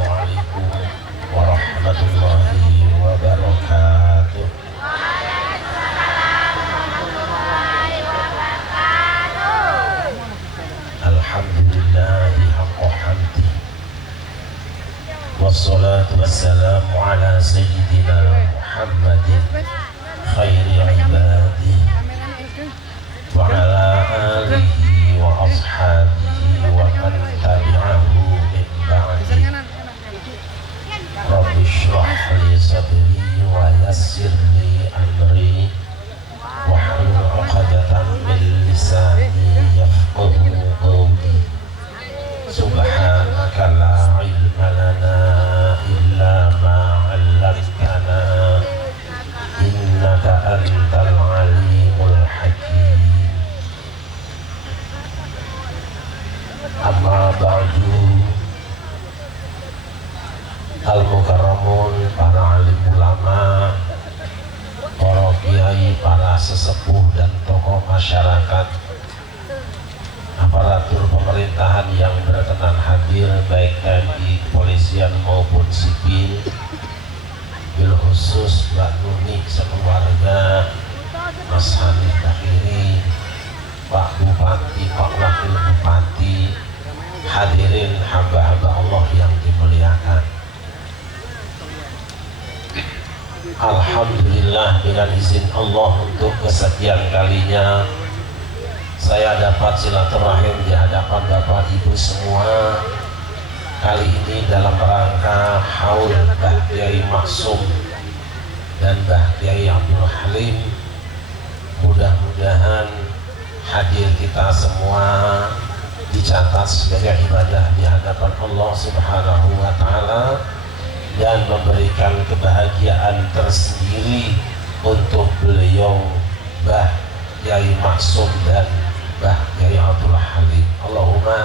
Assalamualaikum warahmatullahi wabarakatuh. Alhamdulillahi haqqa hamdi, wassalatu wassalamu ala sayyidina Muhammadin khairi ibadi wa ala alihi wa ashabihi wa man tabi'ahu min ba'di. Rabbi shrah li sadri wa yassir li amri wahlul 'uqdatam min lisani yafqahu qawli. Subhanaka la ilma lana illa ma 'allamtana innaka antal alimul hakim. Amma ba'du, al-mukarramun, para alim ulama, para kiai, para sesepuh dan tokoh masyarakat, aparatur pemerintahan yang berkenan hadir, baik TNI, kepolisian maupun sipil, bil khusus Mbak Nuni sekeluarga, Mas Hanif Dakhiri, Pak Bupati, Pak Wakil Bupati, hadirin hamba-hamba Allah yang dimuliakan. Alhamdulillah, dengan izin Allah untuk kesekian kalinya saya dapat silaturahim di hadapan Bapak Ibu semua. Kali ini dalam rangka haul Mbah Kiai Maksum dan Mbah Kiai Abdul Halim. Mudah-mudahan hadir kita semua dicatat sebagai ibadah di hadapan Allah Subhanahu wa Ta'ala dan memberikan kebahagiaan tersendiri untuk beliau Mbah Kiai Maksum dan Mbah Kiai Abdul Halim. Allahumma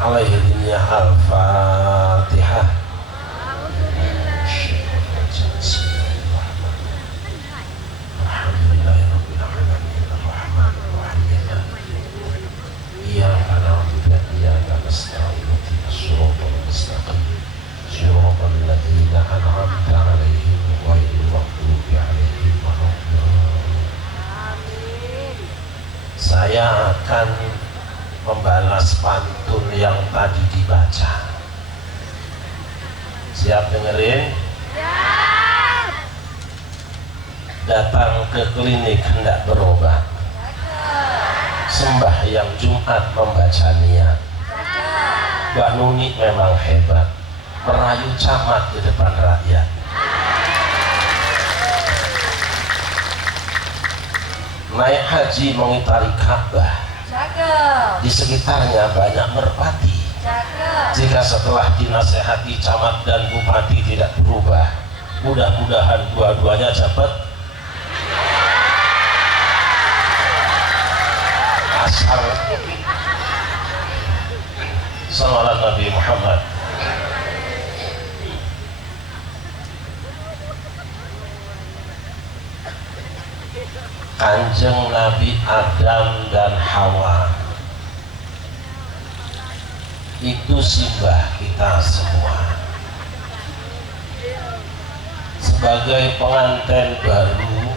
alaihi dunya al-Fatihah. Iyyaka na'budu wa iyyaka nasta'in ihdinas siratal mustaqim siratal ladzina an'amta 'alaihim ghairil maghdubi 'alaihim waladdallin. Saya akan membalas pantun yang tadi dibaca. Siap dengerin? Siap. Datang ke klinik hendak berobat, sembahyang Jumat membaca niat. Mbak Nuni memang hebat, merayu camat di depan rakyat. Naik haji mengitari Ka'bah, di sekitarnya banyak merpati. Jika setelah dinasehati camat dan bupati tidak berubah, mudah-mudahan dua-duanya dapat asal. Salawat Nabi Muhammad. Kanjeng Nabi Adam dan Hawa itu simbah kita semua. Sebagai pengantin baru,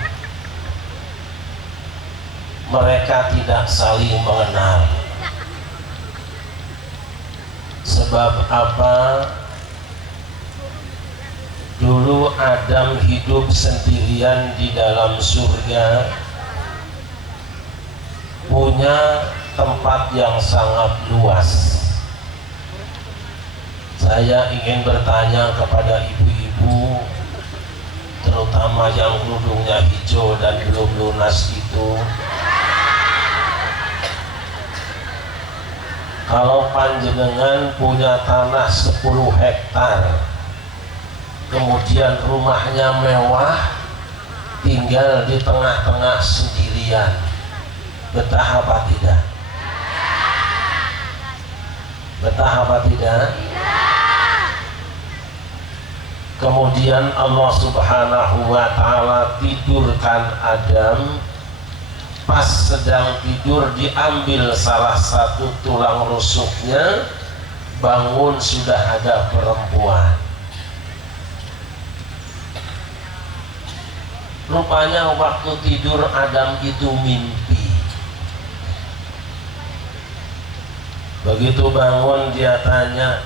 mereka tidak saling mengenal. Sebab apa? Dulu Adam hidup sendirian di dalam surga, punya tempat yang sangat luas. Saya ingin bertanya kepada ibu-ibu, terutama yang kerudungnya hijau dan belum lunas itu, kalau panjenengan punya tanah 10 hektar, kemudian rumahnya mewah, tinggal di tengah-tengah sendirian, betah apa tidak? Betah apa tidak? Kemudian Allah Subhanahu wa Ta'ala tidurkan Adam pas sedang tidur diambil salah satu tulang rusuknya, bangun sudah ada perempuan. Rupanya waktu tidur Adam itu mimpi. Begitu bangun dia tanya,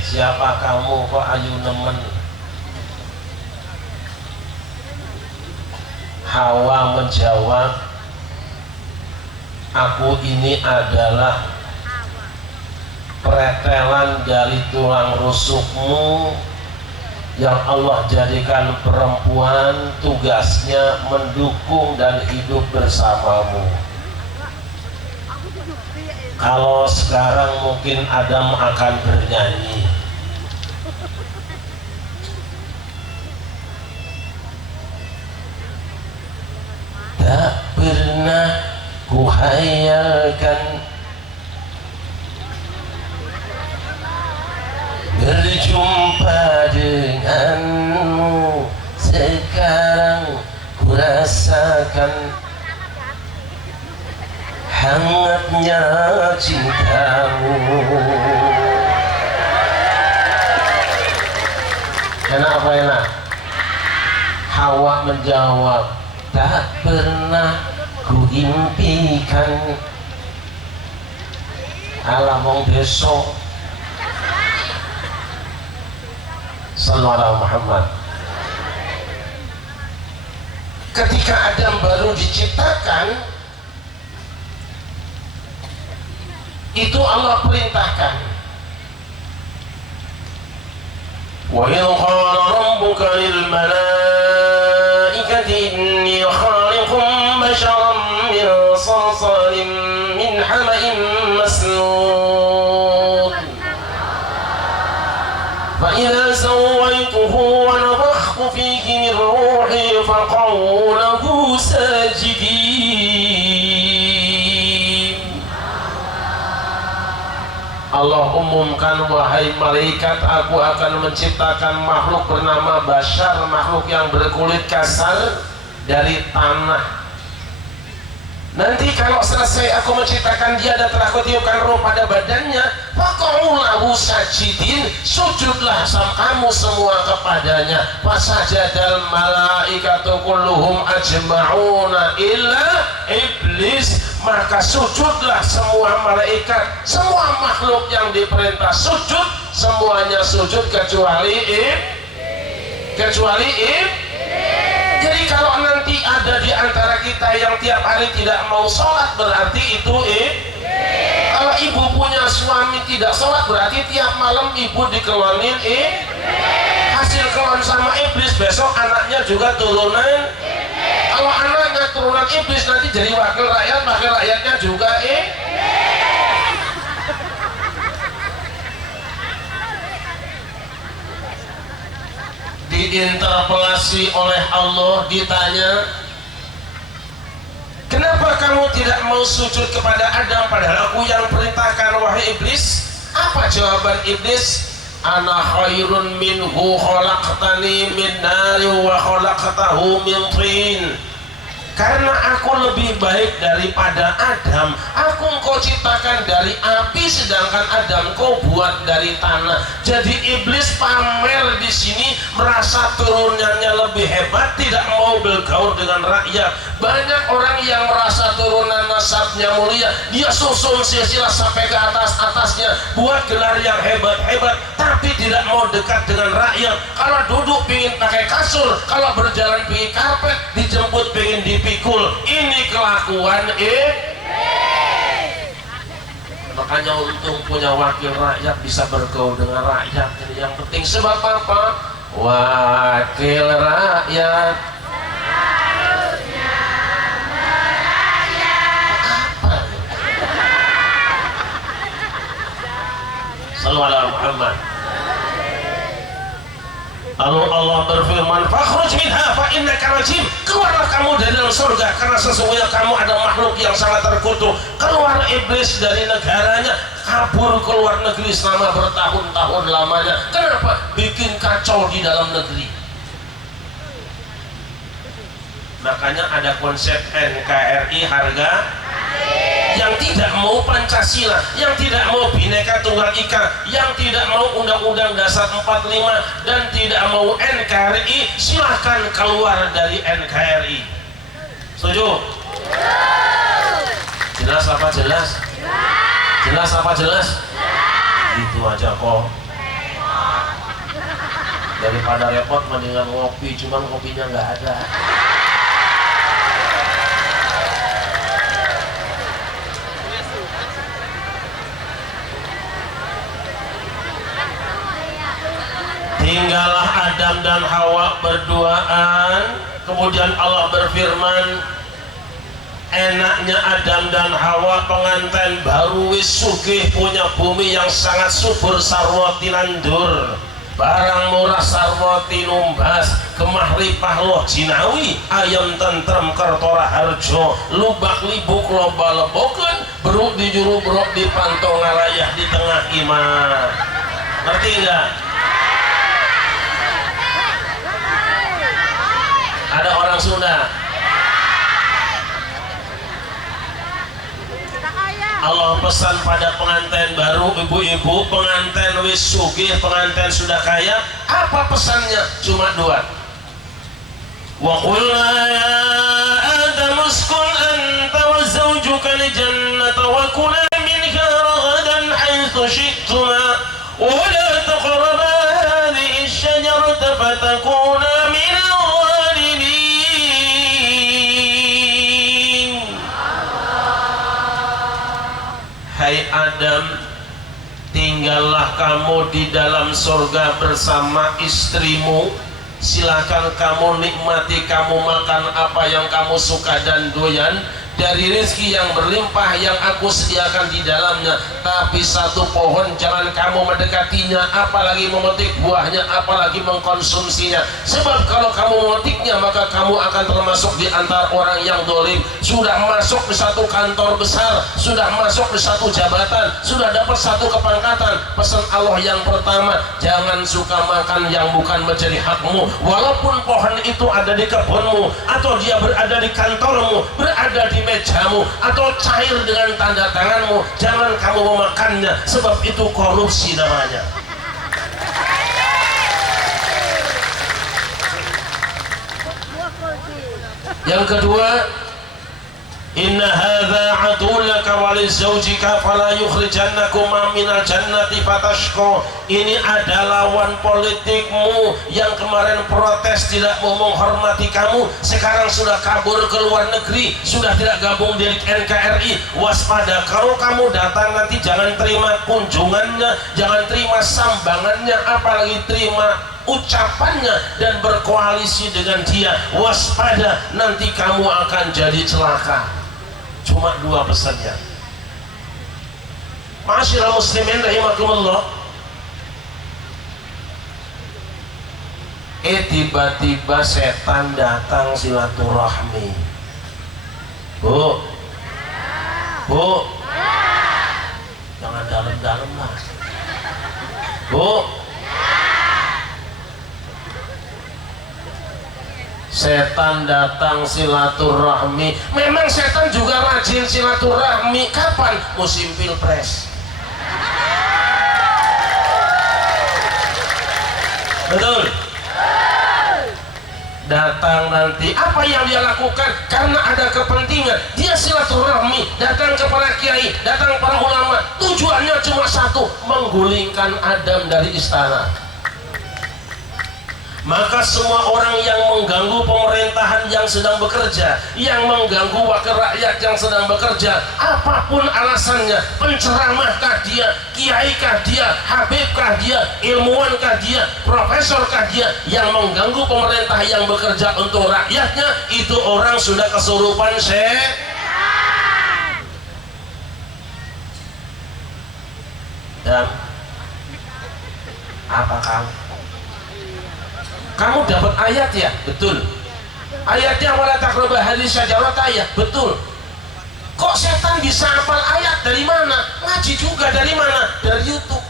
siapa kamu, kok ayu nemen? Hawa menjawab, aku ini adalah pretelan dari tulang rusukmu yang Allah jadikan perempuan, tugasnya mendukung dan hidup bersamamu. Kalau sekarang mungkin Adam akan bernyanyi, tak pernah kuhayalkan berjumpa denganmu, sekarang kurasakan hangatnya cintamu. Enak apa enak? Hawa menjawab, tak pernah kuimpikan. Alah wong besok. Sallallahu Muhammad. Ketika Adam baru diciptakan, itu Allah perintahkan, wa idh qala rabbuka lil malaikati inni khaliqun basharan min salsalin min hama'in masnun fa idza sawaituhu wa nafakhtu fihi min ruhi faq'u lahu sajidin. Allah umumkan, wahai malaikat, aku akan menciptakan makhluk bernama Bashar, makhluk yang berkulit kasar dari tanah. Nanti kalau selesai aku menciptakan dia dan telah kutiupkan roh pada badannya, faq'u lahu sajidin, sujudlah kamu semua kepadanya. Fasajadal malaikatu kulluhum ajma'una illa iblis, maka sujudlah semua malaikat, semua makhluk yang diperintah sujud, semuanya sujud kecuali Jadi kalau nanti ada di antara kita yang tiap hari tidak mau sholat, berarti itu Kalau ibu punya suami tidak sholat, berarti tiap malam ibu dikelonin hasil kelon sama iblis, besok anaknya juga turunan. Kalau anaknya turunan iblis, nanti jadi wakil rakyatnya juga Diinterpelasi oleh Allah, ditanya, kenapa kamu tidak mau sujud kepada Adam padahal aku yang perintahkan, wahai iblis? Apa jawaban iblis? Ana khairun minhu khalaqtani min nari wa khalaqtahu min tin. Karena aku lebih baik daripada Adam, aku engkau ciptakan dari api, sedangkan Adam kau buat dari tanah. Jadi iblis pamer di sini, merasa turunannya lebih hebat, tidak mau bergaul dengan rakyat. Banyak orang yang merasa turunan nasabnya mulia, dia susun silsilah sampai ke atasnya, buat gelar yang hebat-hebat, tapi tidak mau dekat dengan rakyat. Kalau duduk pingin pakai kasur, kalau berjalan pingin karpet, dijemput pingin dipikul. Ini kelakuan Makanya untung punya wakil rakyat, bisa bergaul dengan rakyat. Ini yang penting. Sebab apa? Wakil rakyat harusnya merayat. Sallallahu alaihi Muhammad. Lalu Allah berfirman, fakhruj minha fa innaka rajim. Keluarlah kamu dari dalam surga, karena sesungguhnya kamu adalah makhluk yang sangat terkutuk. Keluar iblis dari negaranya, kabur ke luar negeri selama bertahun-tahun lamanya. Kenapa? Bikin kacau di dalam negeri. Makanya ada konsep NKRI harga yang tidak mau Pancasila, yang tidak mau Bhinneka Tunggal Ika, yang tidak mau Undang-Undang Dasar 45 dan tidak mau NKRI, silahkan keluar dari NKRI. Setuju? Jelas apa jelas? Jelas apa jelas? Itu aja kok. Daripada repot mendingan ngopi, cuman kopinya nggak ada. Tinggallah Adam dan Hawa berduaan, kemudian Allah berfirman, enaknya Adam dan Hawa pengantin baru wis sugih, punya bumi yang sangat subur, sarwa tinandur, barang murah sarwa tinumbas, kemah ripah loh jinawi, ayam tentrem kertora harjo, lubak libuk loba leboken, beruk di juru beruk di pantong ngalayah di tengah iman. Ngerti enggak? Ada orang Sunda. Allah pesan pada pengantin baru, ibu-ibu, pengantin wis sugih, pengantin sudah kaya. Apa pesannya? Cuma dua. Wa qulna ya Adam uskun anta wa zawjuka al-jannata wa kula minha ragadan haythu syi'tuma wa la taqraba hadhihi asy-syajarata fatakuna min Hai Adam, tinggallah kamu di dalam surga bersama istrimu. Silakan kamu nikmati, kamu makan apa yang kamu suka dan doyan dari rezeki yang berlimpah yang aku sediakan di dalamnya. Tapi satu pohon jangan kamu mendekatinya, apalagi memetik buahnya, apalagi mengkonsumsinya. Sebab kalau kamu memetiknya, maka kamu akan termasuk di antara orang yang dolim. Sudah masuk di satu kantor besar, sudah masuk di satu jabatan, sudah dapat satu kepangkatan. Pesan Allah yang pertama, jangan suka makan yang bukan menjadi hakmu. Walaupun pohon itu ada di kebunmu, atau dia berada di kantormu, berada di mejamu, atau cair dengan tanda tanganmu, jangan kamu memakannya, sebab itu korupsi namanya. Yang kedua, inna hadza adulaka wa li zawjika fala yukhrijannakuma minal jannati fatashqa. Ini adalah lawan politikmu yang kemarin protes tidak mau menghormati kamu, sekarang sudah kabur ke luar negeri, sudah tidak gabung di NKRI. Waspada, kalau kamu datang nanti jangan terima kunjungannya, jangan terima sambangannya, apalagi terima ucapannya dan berkoalisi dengan dia. Waspada, nanti kamu akan jadi celaka. Cuma dua pesannya. Ma'asyiral muslimin rahimakumullah. Tiba-tiba setan datang silaturahmi. Bu, bu, jangan dalam-dalam lah. Bu, setan datang silaturahmi. Memang setan juga rajin silaturahmi. Kapan? Musim pilpres. Betul. Datang nanti, apa yang dia lakukan? Karena ada kepentingan, dia silaturahmi, datang kepada kiai, datang para ulama. Tujuannya cuma satu, menggulingkan Adam dari istana. Maka semua orang yang mengganggu pemerintahan yang sedang bekerja, yang mengganggu wakil rakyat yang sedang bekerja, apapun alasannya, penceramahkah dia, kiaikah dia, habibkah dia, ilmuwankah dia, profesorkah dia, yang mengganggu pemerintah yang bekerja untuk rakyatnya, itu orang sudah kesurupan setan. Dan apa kamu dapat ayat ya? Betul. Ayatnya wala taqrabu hadhihi syajarata, ayat betul. Kok setan bisa hafal ayat dari mana? Ngaji juga dari mana? Dari YouTube.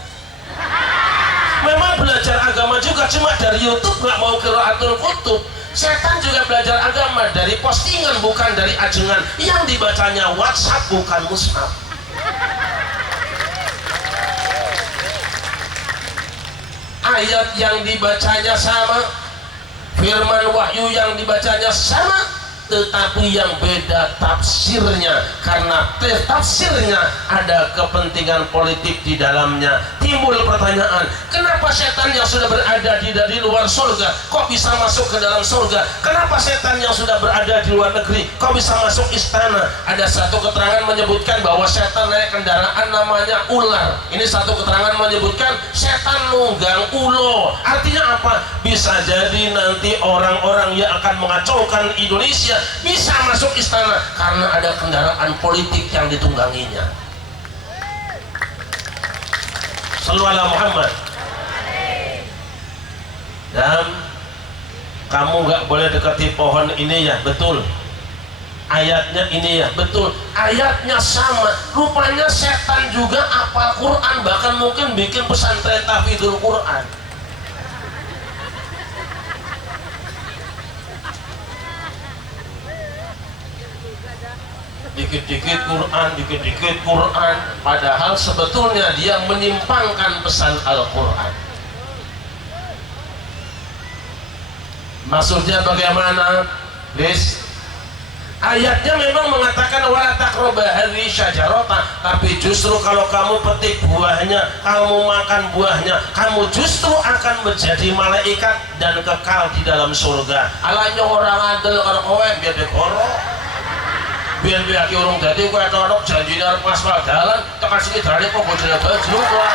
Memang belajar agama juga cuma dari YouTube, nggak mau qiraatul kutub. Setan juga belajar agama dari postingan, bukan dari ajengan. Yang dibacanya WhatsApp, bukan mushaf. Ayat yang dibacanya sama, firman wahyu yang dibacanya sama, tetapi yang beda tafsirnya, karena tafsirnya ada kepentingan politik di dalamnya. Timbul pertanyaan, kenapa setan yang sudah berada di luar surga kok bisa masuk ke dalam surga? Kenapa setan yang sudah berada di luar negeri kok bisa masuk istana? Ada satu keterangan menyebutkan bahwa setan naik kendaraan namanya ular. Ini satu keterangan menyebutkan setan nunggang ulo. Artinya apa? Bisa jadi nanti orang-orang yang akan mengacaukan Indonesia bisa masuk istana karena ada kendaraan politik yang ditungganginya. Sallu ala Muhammad. Dan kamu nggak boleh dekati pohon ini ya, betul. Ayatnya ini ya, betul. Ayatnya sama. Rupanya setan juga hafal Quran, bahkan mungkin bikin pesantren tahfidzul Quran. Dikit-dikit Quran, dikit-dikit Quran, padahal sebetulnya dia menyimpangkan pesan Al-Quran. Maksudnya bagaimana? Please. Ayatnya memang mengatakan wala taqrabu hadhihi syajarata, tapi justru kalau kamu petik buahnya, kamu makan buahnya, kamu justru akan menjadi malaikat dan kekal di dalam surga. Alanya orang adil karo kowe biar dekoro. Biar biaki urung dadi kowe tok janjine arep aspal dalan, tekan sini dane kok bojone baju kok.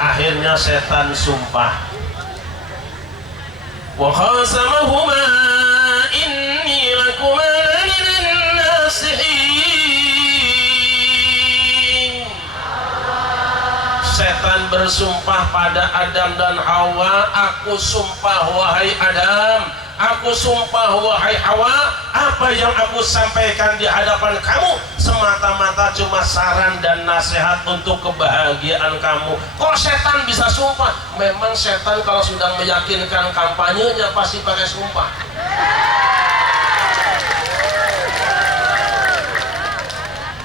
Akhirnya setan sumpah. Wa khasamahuma inni lakuma laminan nasihin. Setan bersumpah pada Adam dan Hawa, aku sumpah wahai Adam, aku sumpah wahai Hawa, apa yang aku sampaikan di hadapan kamu semata-mata cuma saran dan nasihat untuk kebahagiaan kamu. Kok setan bisa sumpah? Memang setan kalau sudah meyakinkan kampanyenya pasti pakai sumpah.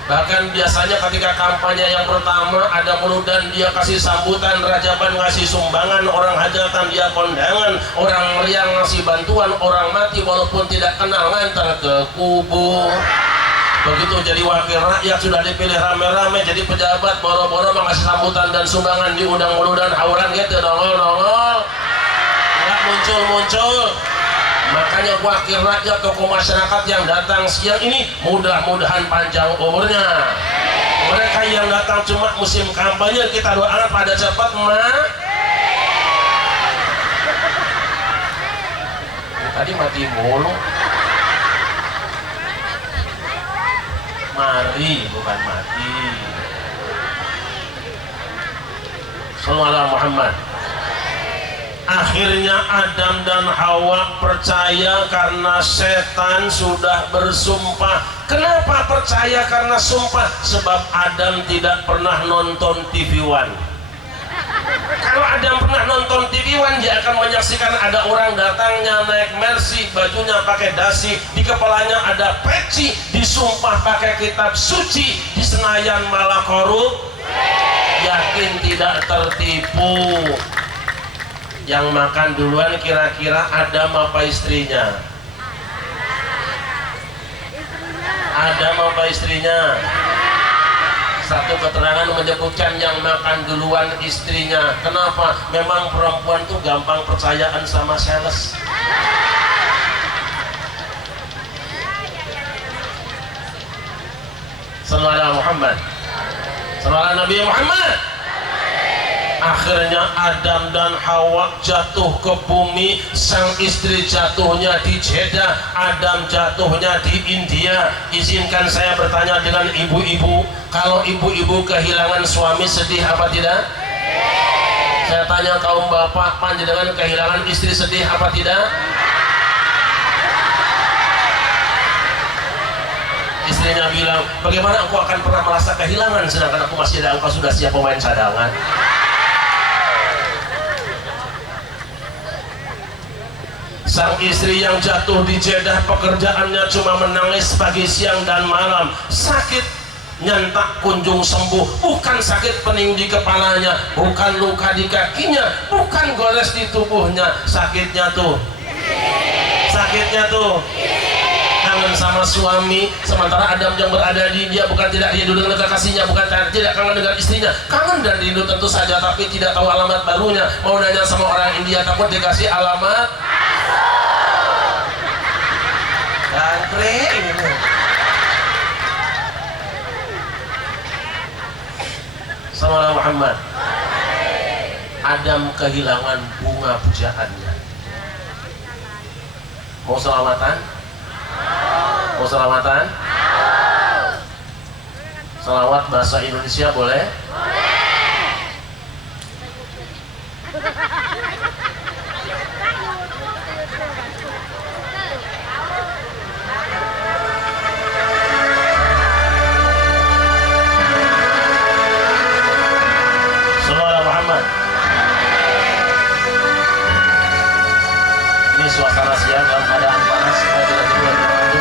Bahkan biasanya ketika kampanye yang pertama ada meludan, dia kasih sambutan, rajaban ngasih sumbangan, orang hajatan dia kondangan, orang meriang ngasih bantuan, orang mati walaupun tidak kenal ngantar ke kubur. Begitu jadi wakil rakyat sudah dipilih rame-rame jadi pejabat, boro-boro mengasih sambutan dan sumbangan, diundang meludan hauran gitu, nongol-nongol nggak muncul-muncul. Makanya wakil rakyat, tokoh masyarakat yang datang siang ini mudah-mudahan panjang umurnya. Mereka yang datang cuma musim kampanye kita doakan pada cepat tadi mati mulu. Mari bukan mati. Sallallahu alaihi Muhammad. Akhirnya Adam dan Hawa percaya karena setan sudah bersumpah. Kenapa percaya karena sumpah? Sebab Adam tidak pernah nonton TV One. Kalau Adam pernah nonton TV One, dia akan menyaksikan ada orang datangnya naik Mercy, bajunya pakai dasi, di kepalanya ada peci, disumpah pakai kitab suci, di Senayan malah korup. Yakin tidak tertipu. Yang makan duluan kira-kira Adam apa istrinya? Adam apa istrinya? Satu keterangan menyebutkan yang makan duluan istrinya. Kenapa? Memang perempuan tuh gampang percayaan sama sales. Sallallahu alaihi Muhammad. Sallallahu alaihi Nabi Muhammad. Akhirnya Adam dan Hawa jatuh ke bumi. Sang istri jatuhnya di Jeddah, Adam jatuhnya di India. Izinkan saya bertanya dengan ibu-ibu, kalau ibu-ibu kehilangan suami sedih apa tidak? Saya tanya kaum bapak, panjenengan kehilangan istri sedih apa tidak? Istrinya bilang, bagaimana engkau akan pernah merasa kehilangan sedangkan aku masih ada, engkau sudah siap pemain cadangan. Sang istri yang jatuh di Jeddah, pekerjaannya cuma menangis pagi, siang, dan malam. Sakit nyantak kunjung sembuh. Bukan sakit pening di kepalanya, bukan luka di kakinya, bukan gores di tubuhnya. Sakitnya tuh kangen sama suami, sementara Adam yang berada di dia bukan tidak rindu dengan kekasihnya, bukan tidak kangen dengan istrinya, kangen dan rindu tentu saja, tapi tidak tahu alamat barunya. Mau nanya sama orang India, takut dikasih alamat angkring. Sama Muhammad. Adam kehilangan bunga pujaannya. Mau selamatan? Mau selamatan? Salawat bahasa Indonesia boleh? Suasana siang dalam keadaan panas supaya tidak jadi yang terlalu.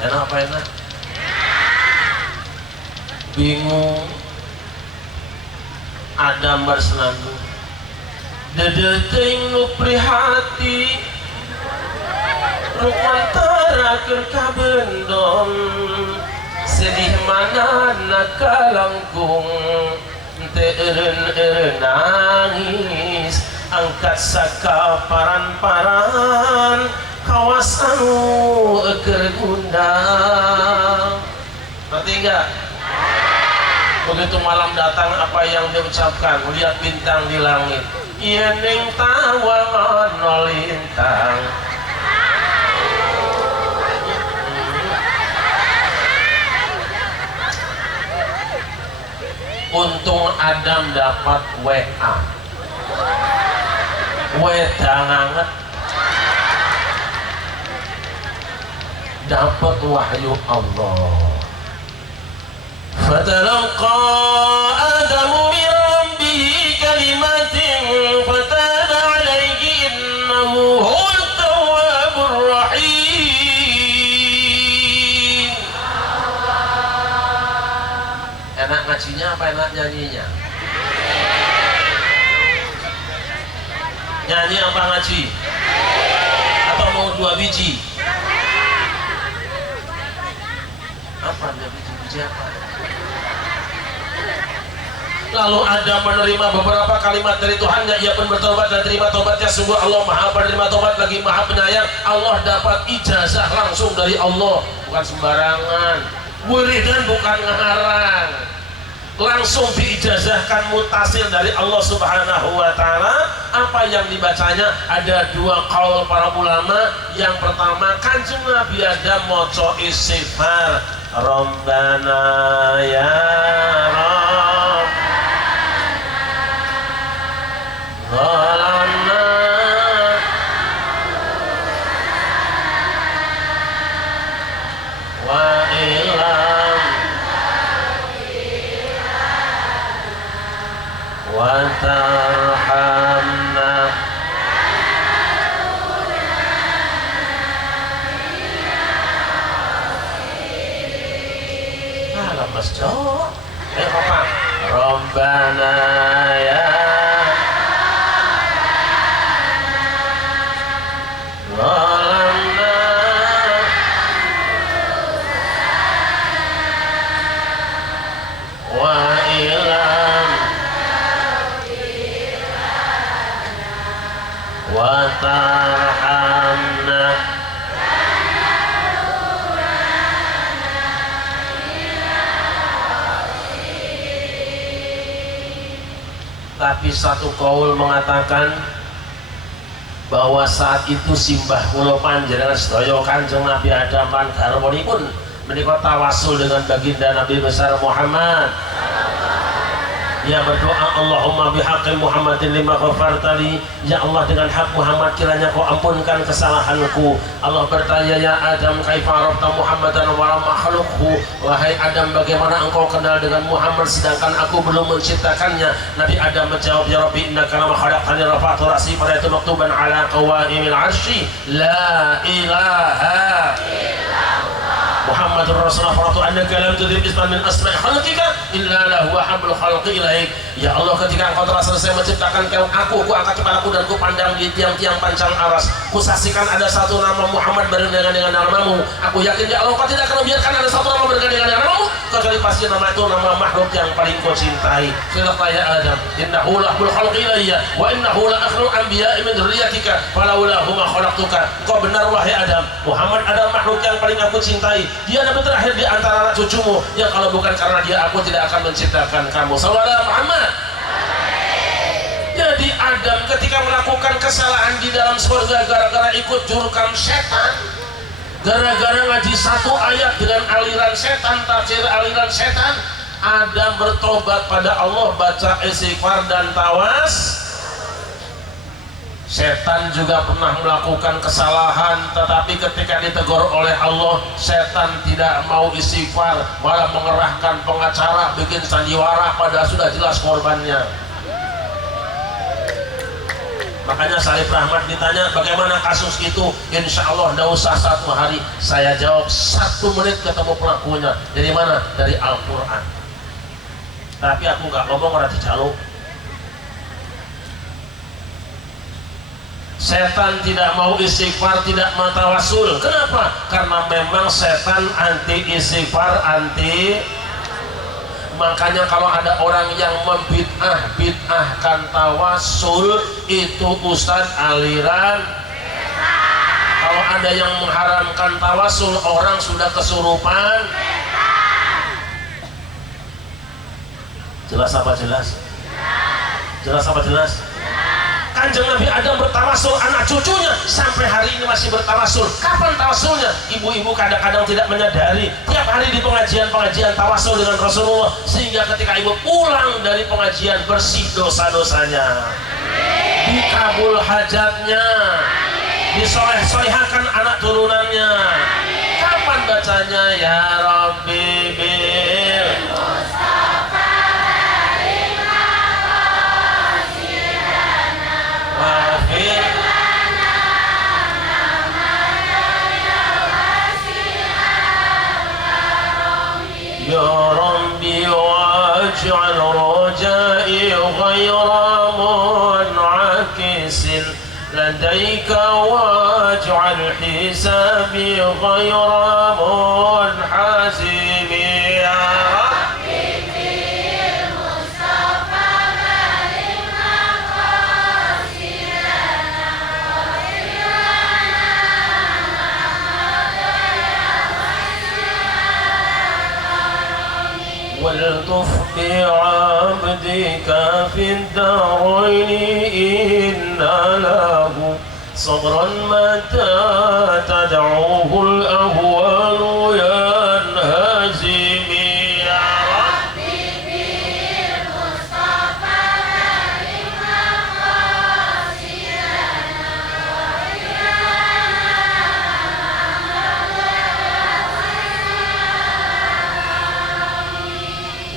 Enak apa enak? Bingung. Adam bersenandung. Dedeteng nu prihati Rukmantarakeun kabendong sedih mana nakalangkung teu eureun nangis angkat sakaparan-paran kawas anu keur gundang. Ngerti enggak? Begitu malam datang apa yang dia ucapkan? Lihat bintang di langit. Ieu ning tawang no lintang. Untung Adam dapat WA. Wedanganget. Dapat wahyu Allah. Fatalaqa Adamu min rabbihi kalimatin fataba alaihi innahu huwat tawwabur rahim. Enak ngajinya apa enak nyanyinya? Nyanyi apa ngaji? Atau mau 2 biji? Apa 2 biji apa? Lalu Adam menerima beberapa kalimat dari Tuhannya. Ia pun bertobat dan terima tobatnya. Sungguh Allah maha penerima tobat lagi maha penyayang. Allah dapat ijazah langsung dari Allah, bukan sembarangan. Wiridan bukan ngarang, langsung diijazahkan mutasil dari Allah Subhanahu wa Ta'ala. Apa yang dibacanya? Ada 2 qaul para ulama. Yang pertama, Kanjeng Nabi Adam maca istighfar, Rabbana ya Rabb zalamna wa ilam wa tarhamna Mas Jo. Apa? Rabbana ya zalamna wa ilam wa tarhamna. Tapi satu kaul mengatakan bahwa saat itu simbah kula panjenengan sedaya Kanjeng Nabi Adam lan garwanipun menika tawasul dengan baginda Nabi besar Muhammad. Dia berdoa, Allahumma bihaqqi Muhammadin lima ghafartali. Ya Allah, dengan hak Muhammad kiranya kau ampunkan kesalahanku. Allah bertanya, ya Adam kaifa arafta Muhammadan wa lam akhluqhu. Wahai Adam, bagaimana engkau kenal dengan Muhammad sedangkan aku belum menciptakannya? Nabi Adam menjawab, ya Rabbi innaka lama khalaqtani rafa'tu ra'si fa itu maktuban ala qawaimil 'arsy la ilaha Muhammadur Rasulullah faratu annaka lam tudrib isman min asma'i khalqika illa lahu hablul khalqi ilaik. Ya Allah, ketika engkau telah selesai menciptakan aku angkat kepalaku dan ku pandang di tiang-tiang pancang aras. Ku saksikan ada satu nama Muhammad bergandengan dengan namamu. Aku yakin ya Allah, kau tidak akan membiarkan ada satu nama bergandengan dengan namamu kecuali pasti nama itu nama makhluk yang paling kau cintai. Qala ya Adam, innahu lahul khalqi ilayya wa innahu la akhrul anbiya'i min dzurriyyatika falaula huma khalaqtuka. Kau benar wahai Adam, Muhammad adalah makhluk yang paling aku cintai. Dia nabi terakhir di antara anak cucumu. Ya kalau bukan karena dia aku tidak akan menciptakan kamu. Saudara Muhammad. Jadi Adam ketika melakukan kesalahan di dalam surga gara-gara ikut jurkam setan, gara-gara ngaji satu ayat dengan aliran setan, tafsir aliran setan, Adam bertobat pada Allah, baca istighfar dan tawas. Setan juga pernah melakukan kesalahan, tetapi ketika ditegur oleh Allah, setan tidak mau istighfar, malah mengerahkan pengacara, bikin sandiwara, padahal sudah jelas korbannya. Makanya Sarif Rahmat ditanya bagaimana kasus itu, insya Allah tidak usah 1 hari. Saya jawab 1 menit ketemu pelakunya. Dari mana? Dari Al-Quran. Tapi aku nggak ngomong orang dijaluk. Setan tidak mau istighfar, tidak mau tawasul. Kenapa? Karena memang setan anti istighfar, anti. Makanya kalau ada orang yang membid'ahkan tawasul, itu ustadz aliran. Kalau ada yang mengharamkan tawasul, orang sudah kesurupan. Jelas apa jelas? Jelas apa jelas? Kanjeng Nabi Adam bertawasul anak cucunya, sampai hari ini masih bertawasul. Kapan tawasulnya? Ibu-ibu kadang-kadang tidak menyadari. Tiap hari di pengajian tawasul dengan Rasulullah, sehingga ketika ibu pulang dari pengajian bersih dosa-dosanya, dikabul hajatnya, disoleh-solehakan anak turunannya. Kapan bacanya? Ya Rabbi bil Ya Rabbi waj'al rajai ghayra mun'akisin ladaika waj'al hisabi ghayra munhasimi ya Rabbi bil Mustafa balikna qasidana والطف بعبدك في الدارين إن له صبرا متى تدعوه الأهوال ينهزم يا ربي بالمصطفى بلغنا قاصدنا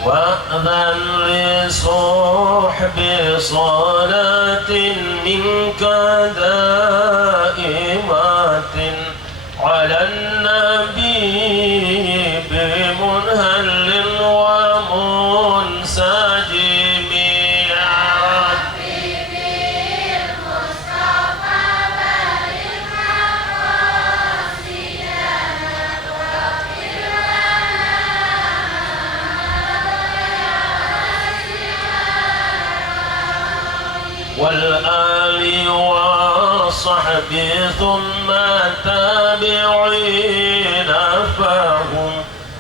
وأذن لصحب صلاة منك دائمات على النبي بمنهل ومنسجم يا ربي بالمصطفى بلغنا والآل والصحب ثم تابعين فهم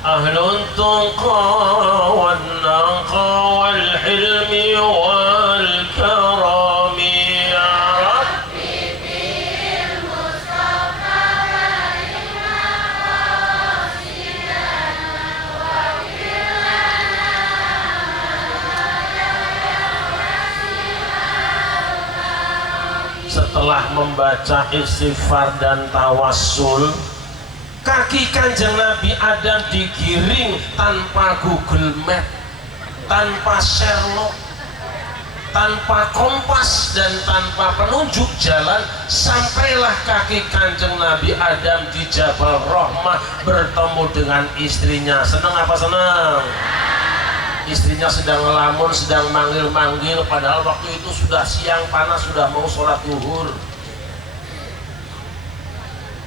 أهل التقى والنقى والحلم والكرم يا ربي بالمصطفى بلغنا قاصدنا Setelah membaca istighfar dan tawassul, kaki Kanjeng Nabi Adam digiring tanpa Google Map, tanpa Sherlock, tanpa kompas dan tanpa penunjuk jalan, sampailah kaki Kanjeng Nabi Adam di Jabal Rahmah bertemu dengan istrinya. Senang apa senang? Istrinya sedang ngelamun, sedang manggil-manggil, padahal waktu itu sudah siang panas, sudah mau sholat zuhur.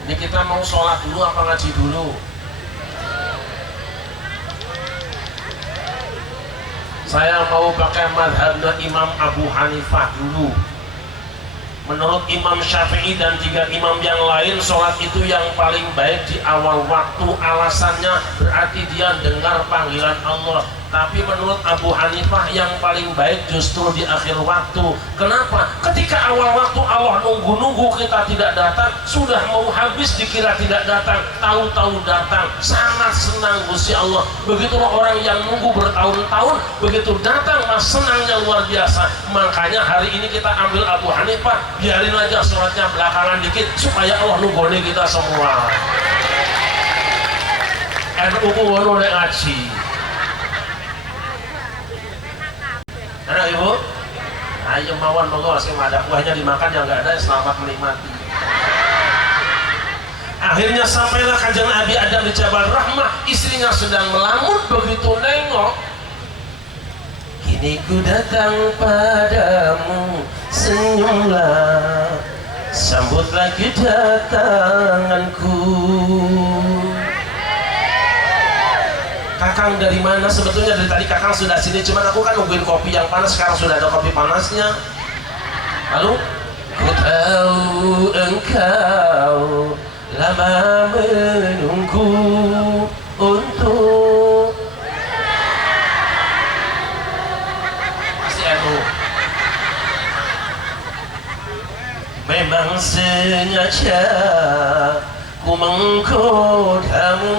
Ini kita mau sholat dulu apa ngaji dulu? Saya mau pakai madhabnya Imam Abu Hanifah dulu. Menurut Imam Syafi'i dan 3 imam yang lain, sholat itu yang paling baik di awal waktu. Alasannya berarti dia dengar panggilan Allah. Tapi menurut Abu Hanifah yang paling baik justru di akhir waktu. Kenapa? Ketika awal waktu Allah nunggu-nunggu kita tidak datang, sudah mau habis dikira tidak datang, tahu-tahu datang. Sangat senang Gusti Allah. Begitulah orang yang nunggu bertahun-tahun, begitu datang mas senangnya luar biasa. Makanya hari ini kita ambil Abu Hanifah, biarin aja sholatnya belakangan dikit supaya Allah nungguin kita semua. NU wono nek ngaji. Anak ibu, ayam mawon monggo sing ada kuahnya dimakan, yang nggak ada selamat menikmati. Akhirnya sampailah kanjeng Nabi Adam di Jabal Rahmah, istrinya sedang melamun, begitu nengok, kini ku datang padamu, senyumlah, sambutlah kedatanganku. Kakang dari mana? Sebetulnya dari tadi kakang sudah sini, cuman aku kan nungguin kopi yang panas, sekarang sudah ada kopi panasnya. Lalu, ku tahu engkau lama menunggu untuk pasti NU. Memang sengaja ku menggodamu,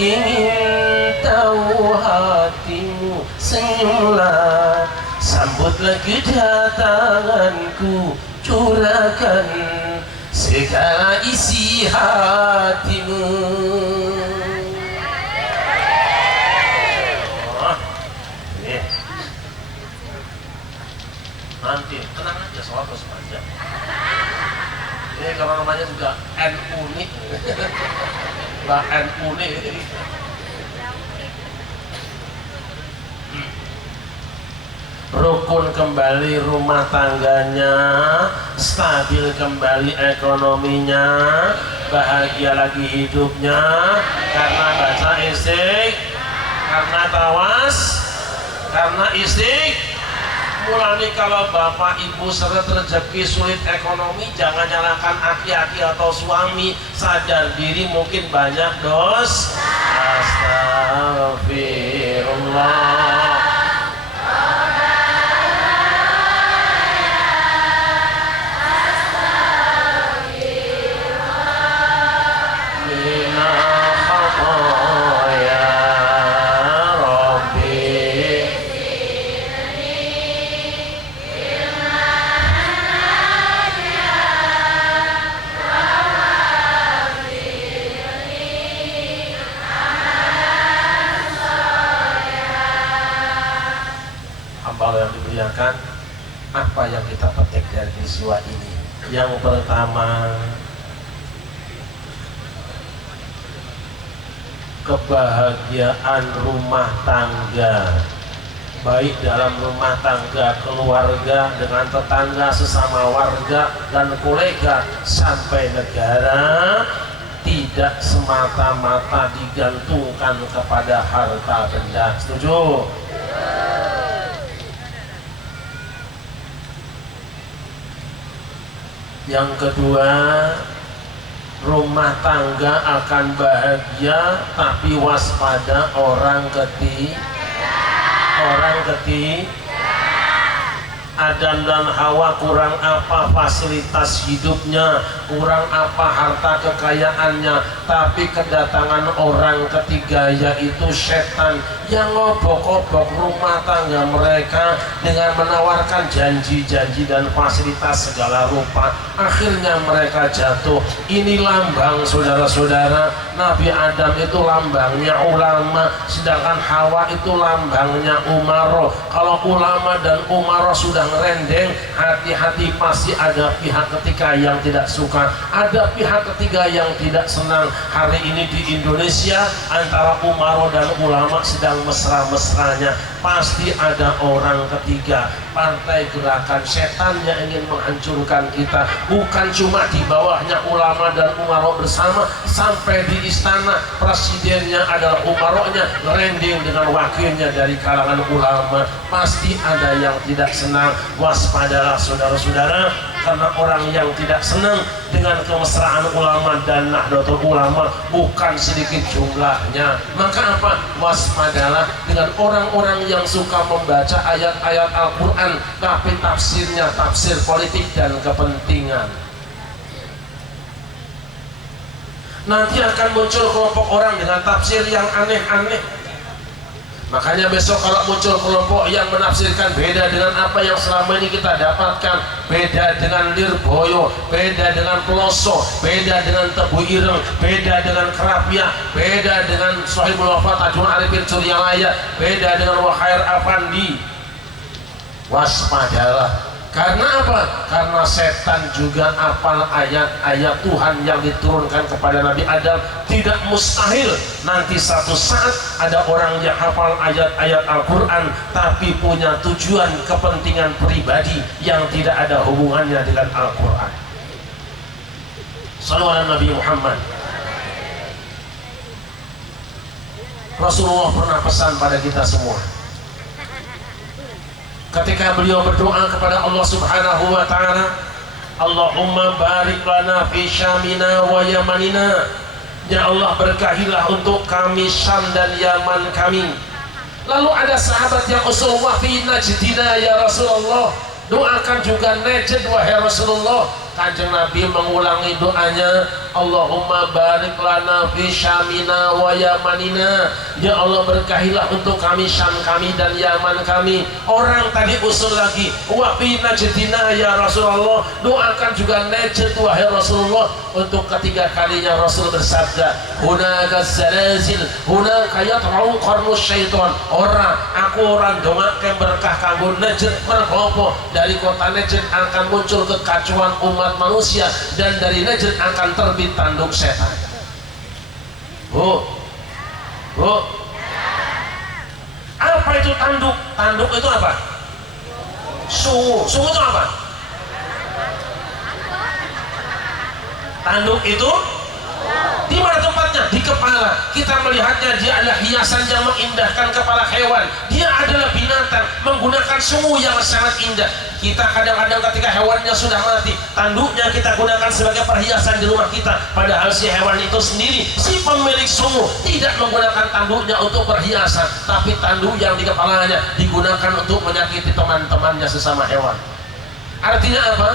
ingin tahu hatimu, senyumlah, sambutlah kedatanganku, curahkan segala isi hatimu. Oh, ini. Nanti tenang aja, soal terus panjang. Ini kalau namanya juga NU nih, Mbak NU nih. Rukun kembali rumah tangganya, stabil kembali ekonominya, bahagia lagi hidupnya, karena baca istik, karena tawas, karena istik. Mulai kalau bapak ibu seret rezeki sulit ekonomi, jangan nyalakan aki-aki atau suami, sadar diri mungkin banyak dos. Astagfirullah. Apa yang kita petik dari peristiwa ini? Yang pertama, kebahagiaan rumah tangga, baik dalam rumah tangga keluarga, dengan tetangga, sesama warga dan kolega, sampai negara, tidak semata-mata digantungkan kepada harta benda. Setuju? Yang kedua, rumah tangga akan bahagia, tapi waspada orang ketiga. Adam dan Hawa kurang apa fasilitas hidupnya, kurang apa harta kekayaannya, tapi kedatangan orang ketiga yaitu setan yang ngobok-ngobok rumah tangga mereka dengan menawarkan janji-janji dan fasilitas segala rupa. Akhirnya mereka jatuh. Ini lambang, saudara-saudara, Nabi Adam itu lambangnya ulama, sedangkan Hawa itu lambangnya umaro. Kalau ulama dan umaro sudah ngerendeng, hati-hati, pasti ada pihak ketiga yang tidak suka, ada pihak ketiga yang tidak senang. Hari ini di Indonesia antara umaro dan ulama sedang mesra-mesranya, pasti ada orang ketiga, partai gerakan setan yang ingin menghancurkan kita. Bukan cuma di bawahnya ulama dan umaro bersama, sampai di istana presidennya adalah umaronya, ngerendeng dengan wakilnya dari kalangan ulama, pasti ada yang tidak senang. Waspadalah saudara-saudara, karena orang yang tidak senang dengan kemesraan ulama dan Nahdlatul Ulama bukan sedikit jumlahnya. Maka apa? Waspadalah dengan orang-orang yang suka membaca ayat-ayat Al-Quran tapi tafsirnya tafsir politik dan kepentingan. Nanti akan muncul kelompok orang dengan tafsir yang aneh-aneh. Makanya besok kalau muncul kelompok yang menafsirkan beda dengan apa yang selama ini kita dapatkan, beda dengan Lirboyo, beda dengan Peloso, beda dengan Tebu Ireng, beda dengan Kerapia, beda dengan Sohibul Wafat Ajun Arifin Suryalaya, beda dengan Wahair Afandi, Waspadalah. Karena apa? Karena setan juga hafal ayat-ayat Tuhan yang diturunkan kepada Nabi Adam. Tidak mustahil nanti satu saat ada orang yang hafal ayat-ayat Al-Quran tapi punya tujuan kepentingan pribadi yang tidak ada hubungannya dengan Al-Quran. Sallallahu Nabi Muhammad. Rasulullah pernah pesan pada kita semua ketika beliau berdoa kepada Allah Subhanahu wa ta'ala, Allahumma barik lana fi syamina wa yamanina. Ya Allah, berkahilah untuk kami Syam dan Yaman kami. Lalu ada sahabat yang usul wa fi najdina ya Rasulullah, doakan juga Najd wahai Rasulullah. Kanjeng Nabi mengulangi doanya, Allahumma barik lana fi syamina wa yamanina. Ya Allah, berkahilah untuk kami Syam kami dan Yaman kami. Orang tadi usul lagi, wa fi najdina ya Rasulullah, doakan juga Najd wahai Rasulullah. Untuk ketiga kalinya Rasul bersabda, hunaka zalazil hunaka yatra'u qarnus syaitan. Orang dongakeun berkah kanggo Najd, mergo dari kota Najd akan muncul kekacauan umat manusia dan dari Najd akan terbit tanduk setan. Bu, apa itu tanduk? Tanduk itu apa? Sungu itu apa? Tanduk itu di mana tempatnya? Di kepala. Kita melihatnya dia adalah hiasan yang mengindahkan kepala hewan. Dia adalah binatang menggunakan sungu yang sangat indah. Kita kadang-kadang ketika hewannya sudah mati, tanduknya kita gunakan sebagai perhiasan di rumah kita. Padahal si hewan itu sendiri, si pemilik sungu, tidak menggunakan tanduknya untuk perhiasan, tapi tanduk yang di kepalanya digunakan untuk menyakiti teman-temannya sesama hewan. Artinya apa?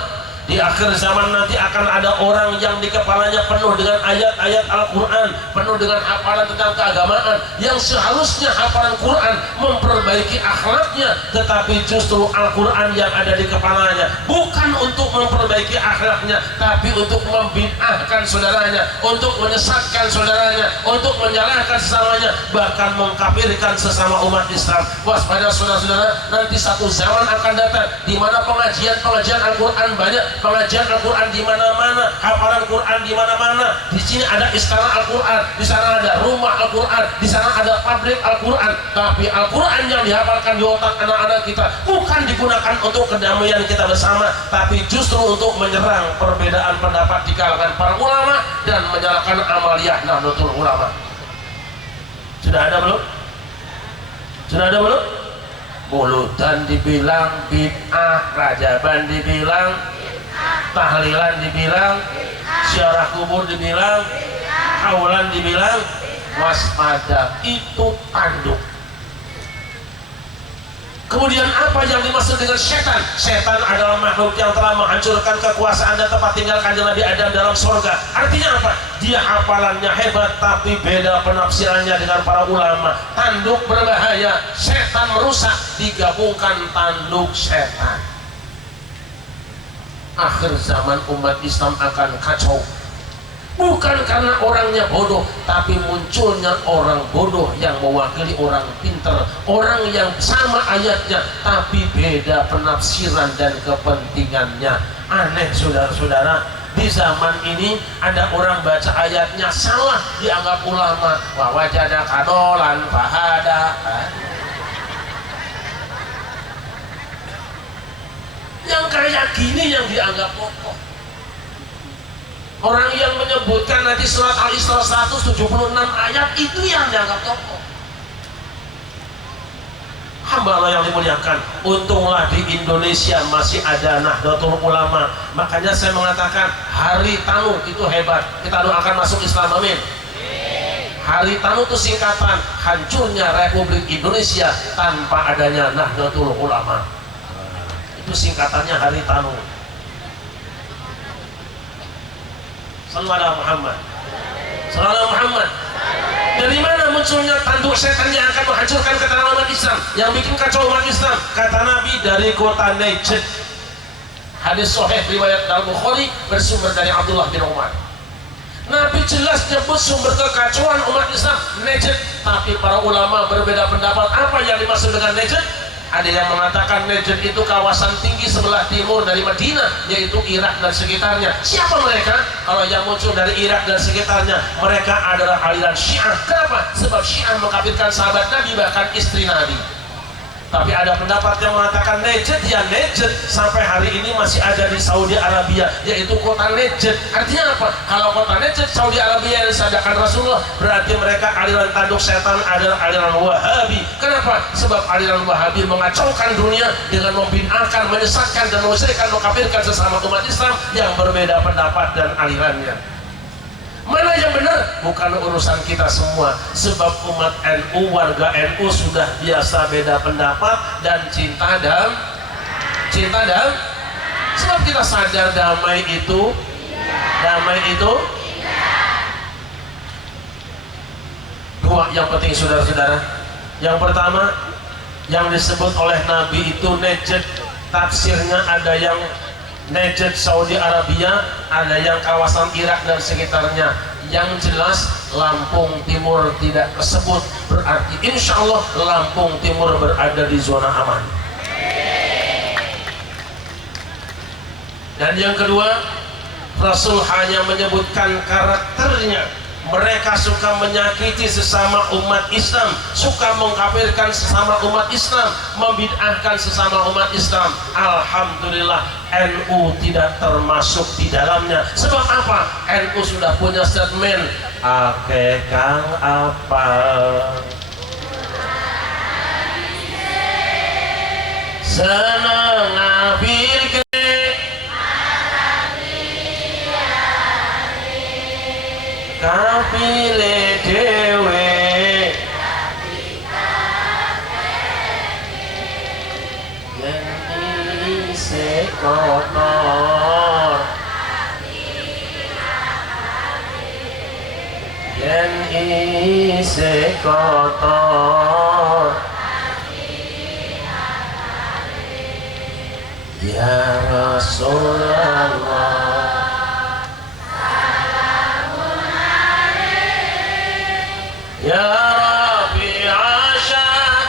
Di akhir zaman nanti akan ada orang yang di kepalanya penuh dengan ayat-ayat Al-Quran, penuh dengan hafalan tentang keagamaan, yang seharusnya hafalan Quran memperbaiki akhlaknya, tetapi justru Al-Quran yang ada di kepalanya bukan untuk memperbaiki akhlaknya, tapi untuk membid'ahkan saudaranya, untuk menyesatkan saudaranya, untuk menyalahkan sesamanya, bahkan mengkafirkan sesama umat Islam. Waspada saudara-saudara, nanti satu zaman akan datang di mana pengajian Al-Quran banyak, pengajian Al-Quran di mana-mana, hafalan Quran di mana-mana. Di sini ada istana Al-Quran, di sana ada rumah Al-Quran, di sana ada pabrik Al-Quran. Tapi Al-Quran yang dihafalkan di otak anak-anak kita bukan digunakan untuk kedamaian kita bersama, tapi justru untuk menyerang perbedaan pendapat di kalangan para ulama dan menyalahkan amaliyah Nahdlatul Ulama. Sudah ada belum? Sudah ada belum? Muludan dibilang bid'ah, Rajaban dibilang, tahlilan dibilang, ziarah kubur dibilang, haulan dibilang. Waspada, itu tanduk. Kemudian apa yang dimaksud dengan setan? Setan adalah makhluk yang telah menghancurkan kekuasaan dan tempat tinggal Kanjeng Nabi Adam dalam surga. Artinya apa? Dia hafalannya hebat tapi beda penafsirannya dengan para ulama. Tanduk berbahaya, setan merusak, digabungkan tanduk setan. Akhir zaman umat Islam akan kacau. Bukan karena orangnya bodoh, tapi munculnya orang bodoh yang mewakili orang pintar, orang yang sama ayatnya tapi beda penafsiran dan kepentingannya. Aneh saudara-saudara, di zaman ini ada orang baca ayatnya salah, dianggap ulama. Wa wajada kadolan fahada. Yang kayak gini yang dianggap pokok. Orang yang menyebutkan nanti surat Al-Isra 176 ayat itu yang dianggap tokoh. Hamba Allah yang dimuliakan, untunglah di Indonesia masih ada Nahdlatul Ulama. Makanya saya mengatakan Hari Tanu itu hebat. Kita doakan masuk Islam, amin. Hari Tanu itu singkatan hancurnya Republik Indonesia tanpa adanya Nahdlatul Ulama. Itu singkatannya Hari Tanu. Sallallahu Muhammad. Sallallahu Muhammad. Dari mana munculnya tanduk setan yang akan menghancurkan keterangan umat Islam, yang bikin kacau umat Islam? Kata Nabi, dari kota Najd. Hadis sahih riwayat Al-Bukhari bersumber dari Abdullah bin Umar. Nabi jelas nyebut sumber kekacauan umat Islam Najd, tapi para ulama berbeda pendapat apa yang dimaksud dengan Najd. Ada yang mengatakan Najd itu kawasan tinggi sebelah timur dari Madinah, yaitu Irak dan sekitarnya. Siapa mereka? Kalau yang muncul dari Irak dan sekitarnya, mereka adalah aliran Syiah. Kenapa? Sebab Syiah mengkafirkan sahabat Nabi, bahkan istri Nabi. Tapi ada pendapat yang mengatakan Najd, ya Najd sampai hari ini masih ada di Saudi Arabia, yaitu kota Najd. Artinya apa? Kalau kota Najd Saudi Arabia yang disadakan Rasulullah, berarti mereka aliran tanduk setan, adalah aliran Wahabi. Kenapa? Sebab aliran Wahabi mengacaukan dunia dengan membid'ahkan, menyesatkan dan memusyrikkan, mengkafirkan sesama umat Islam yang berbeda pendapat dan alirannya. Mana yang benar? Bukan urusan kita semua. Sebab umat NU, warga NU sudah biasa beda pendapat dan cinta dan sebab kita sadar damai itu dua yang penting, saudara-saudara. Yang pertama, yang disebut oleh Nabi itu Najd, tafsirnya ada yang Najd Saudi Arabia, ada yang kawasan Irak dan sekitarnya. Yang jelas Lampung Timur tidak tersebut, berarti insya Allah Lampung Timur berada di zona aman. Dan yang kedua, Rasul hanya menyebutkan karakternya. Mereka suka menyakiti sesama umat Islam, suka mengkafirkan sesama umat Islam, membid'ahkan sesama umat Islam. Alhamdulillah NU tidak termasuk di dalamnya. Sebab apa? NU sudah punya statement, ake kang apa seneng ngafirke kapile dewe yen isih kotor, yen isih kotor, ya Rasulullah. Ya Rabbi Asyad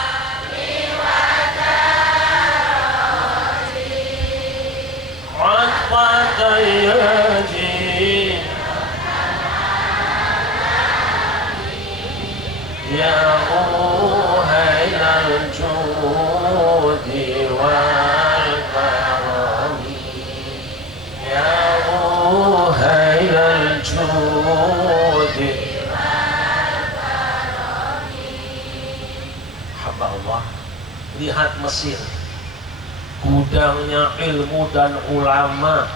Atfat Yajid Ya Uhailal Judi wal Karami Ya Uhailal Judi. Allah, lihat Mesir, gudangnya ilmu dan ulama.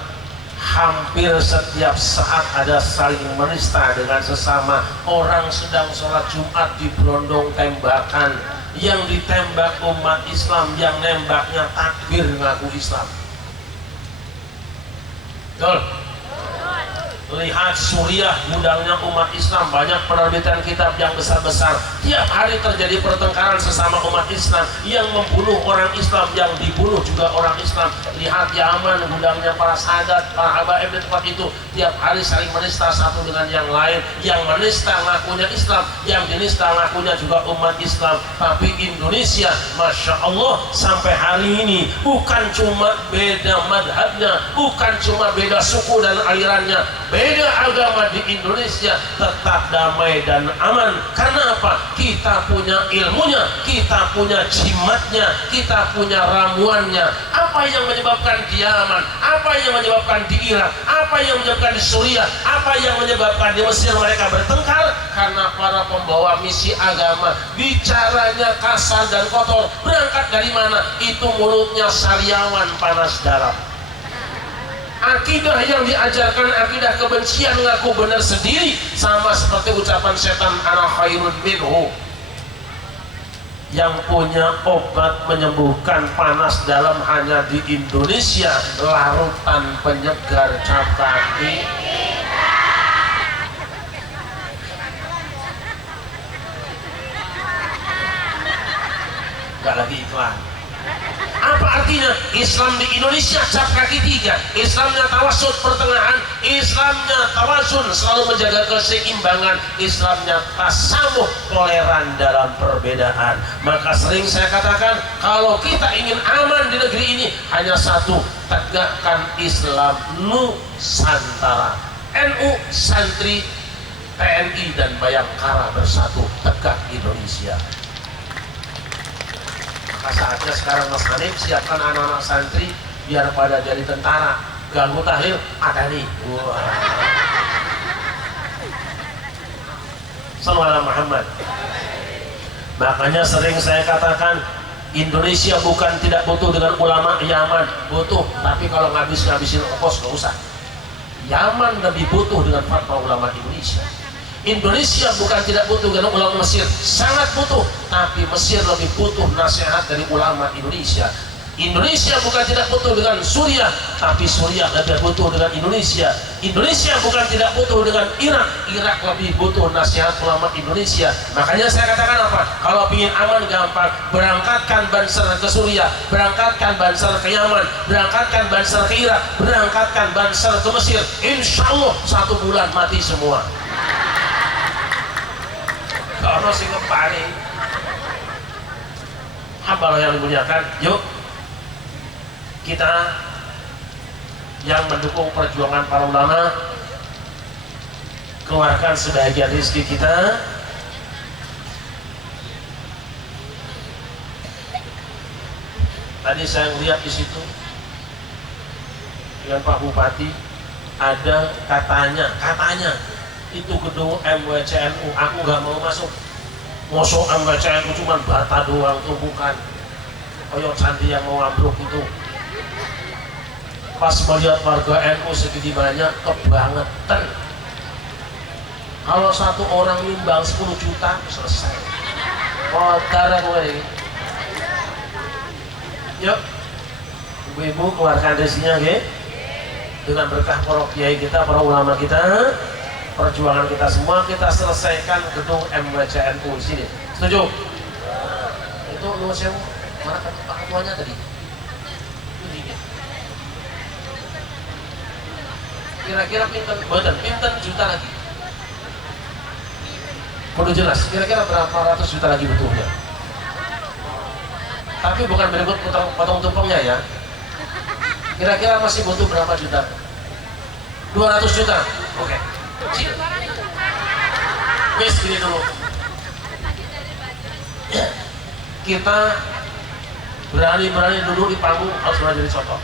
Hampir setiap saat ada saling menista dengan sesama. Orang sedang sholat Jumat diberondong tembakan. Yang ditembak umat Islam, yang nembaknya takbir ngaku Islam. Betul? Lihat Suriah, gudangnya umat Islam, banyak penerbitan kitab yang besar-besar. Tiap hari terjadi pertengkaran sesama umat Islam, yang membunuh orang Islam, yang dibunuh juga orang Islam. Lihat Yaman, gudangnya para sahadat, para habaib di tempat itu, tiap hari saling menista satu dengan yang lain. Yang menista ngakunya Islam, yang dinista ngakunya juga umat Islam. Tapi Indonesia, Masya Allah, sampai hari ini bukan cuma beda madhabnya, bukan cuma beda suku dan alirannya, beda agama di Indonesia tetap damai dan aman. Karena apa? Kita punya ilmunya, kita punya jimatnya, kita punya ramuannya. Apa yang menyebabkan di Yaman? Apa yang menyebabkan di Irak? Apa yang menyebabkan di Suriah? Apa yang menyebabkan di Mesir mereka bertengkar? Karena para pembawa misi agama bicaranya kasar dan kotor. Berangkat dari mana? Itu mulutnya sariawan panas dalam. Akidah yang diajarkan akidah kebencian, ngaku benar sendiri, sama seperti ucapan setan ana khairun minhu. Yang punya obat menyembuhkan panas dalam hanya di Indonesia, larutan penyegar cap kaki. Gak lagi iklan. Apa artinya? Islam di Indonesia cap kaki tiga. Islamnya tawasud pertengahan, Islamnya tawasun selalu menjaga keseimbangan, Islamnya tasamuh toleran dalam perbedaan. Maka sering saya katakan, kalau kita ingin aman di negeri ini hanya satu, tegakkan Islam Nusantara. NU, santri, TNI dan Bayangkara bersatu, tegak Indonesia. Saatnya sekarang Mas Hanif siapkan anak-anak santri biar pada jadi tentara. Ganggu tahlil ada nih. Sallallahu Muhammad. Makanya sering saya katakan, Indonesia bukan tidak butuh dengan ulama Yaman, butuh, tapi kalau ngabisin ongkos nggak usah. Yaman lebih butuh dengan fatwa ulama Indonesia. Indonesia bukan tidak butuh dengan ulama Mesir, sangat butuh, tapi Mesir lebih butuh nasihat dari ulama Indonesia. Indonesia bukan tidak butuh dengan Suriah, tapi Suriah lebih butuh dengan Indonesia. Indonesia bukan tidak butuh dengan Irak, Irak lebih butuh nasihat ulama Indonesia. Makanya saya katakan apa? Kalau ingin aman gampang, berangkatkan Banser ke Suriah, berangkatkan Banser ke Yaman, berangkatkan Banser ke Irak, berangkatkan Banser ke Mesir. Insya Allah 1 bulan mati semua. Kalau sing ngepani hamba yang dimuliakan, yuk kita yang mendukung perjuangan para ulama keluarkan sebagian rezeki kita. Tadi saya lihat di situ dengan Pak Bupati ada katanya itu gedung MWCNU, aku nggak mau masuk. Mosok MWCNU cuma bata doang, tumpukan koyok candi yang mau ambruk itu. Pas melihat warga NU segini banyak, kebangetan. Kalau satu orang nyumbang 10 juta selesai. Kodara gue ini. Yuk, ibu-ibu keluarkan rezekinya, dengan berkah para kiai kita, para ulama kita. Perjuangan kita semua kita selesaikan gedung MWCNU di sini. Setuju? Itu lu sewu mana Pak ketuanya tadi? Kira-kira pinten juta lagi? Perlu jelas. Kira-kira berapa ratus juta lagi butuhnya? Tapi bukan berikut potong tumpengnya ya. Kira-kira masih butuh berapa juta? 200 juta. Oke. Wes gini dulu. Kita berani duduk di panggung harus belajar contoh.